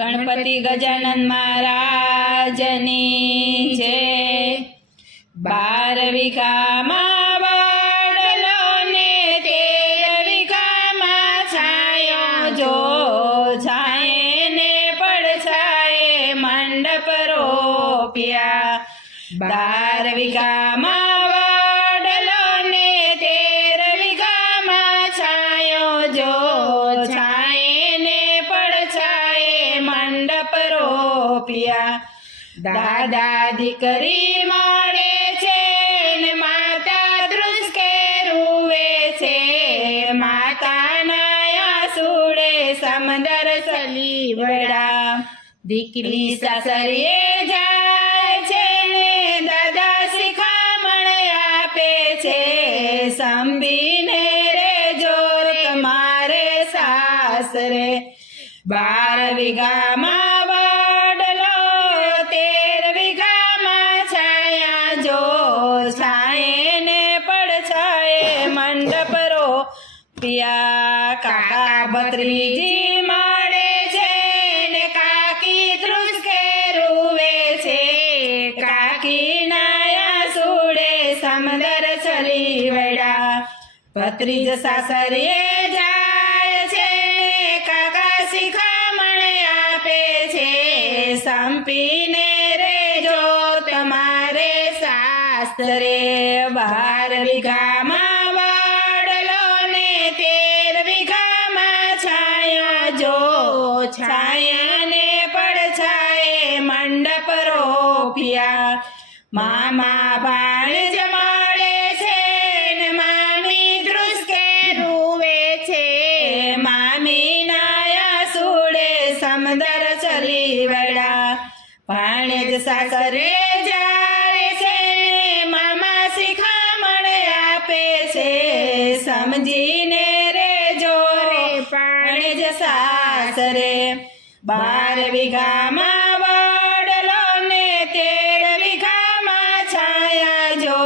गणपति गजानन महाराजनी जय। 12 वीघामां वाडलो ने 13 वीघामां छायो जो छाये ने પડછાયે મંડપ રોપ્યા। 12 વીઘામાं વાડલો ને 13 વીઘામાં છાયો જો છાયે ને પડછાયે મંડપ રોપ્યા। દાદા દીકરી મળે છે ને માતા ધ્રુસકે રૂવે છે, માતાના આંસુડે સમંદર ચલી વળ્યા। દીકરી સાસરીએ જાય છે ને દાદા શિખામણ આપે છે, સંભીને રેજો તમારે સાસરે। 12 વીઘામાં વાડલો 13 વીઘામાં છાયા જો છાયે ને પડછાયે મંડપ રોપ્યા। કાકા ભત્રીજી મળે છે ને કાકી ધ્રુસકે રૂવે છે, કાકીના આંસુડે સમંદર ચલી વળ્યા। ભત્રીજ સાસરીએ જાય છે ને કાકા શિખામણ આપે છે, સંપીને રેજો તમારે સાસરે। 12 વીઘામાં વાડલો ને 13 વીઘામાં છાયો જો છાયા ને પડછાયે મંડપ રોપ્યા। મામા ભાણેજ મળે છે ને મામી ધ્રુસકે રૂવે છે, મામીના આંસુડે સમંદર ચલી વળ્યા। ભાણેજ સાસરે જાય છે ને મામા શિખામણ આપે છે, સમજીને રેજો રે ભાણેજ સાસરે। 12 વીઘામાં વાડલો ને 13 વીઘામાં છાયા જો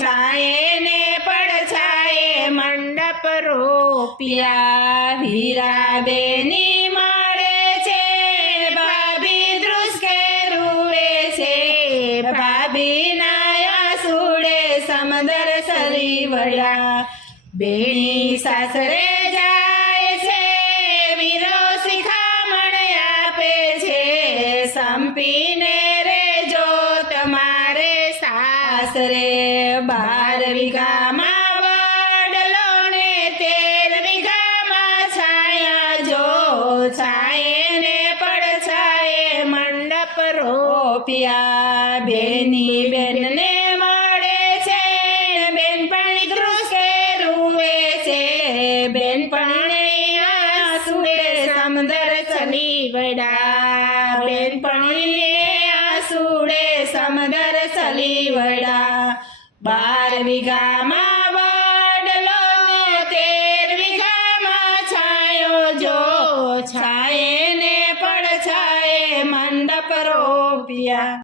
છાયે ને પડછાયે મંડપ રોપ્યા। વીરાબેની મળે છે ભાભી ધ્રુસકે રૂવે છે, ભાભીના આંસુડે સમંદર ચલી વળ્યા। બેની સાસરે જાય છે વીરો શિખામણ આપે છે, સંપીને રેજો તમારે સાસરે। 12 વીઘામાં વાડલો ને 13 વીઘામાં છાયા જો છાયે ને પડછાયે મંડપ રોપ્યા। બેની બેનને મળે છે બેનપણી ધ્રુસકે રૂવે છે, બેનપણી આંસુડે સમંદર ચલી વળ્યા। બેનપણીએ આંસુડે સમંદર ચલી વળ્યા। 12 વીઘામાં વાડલો ને 13 વીઘામાં છાયો જો છાયે ને પડછાયે મંડપ રોપ્યા।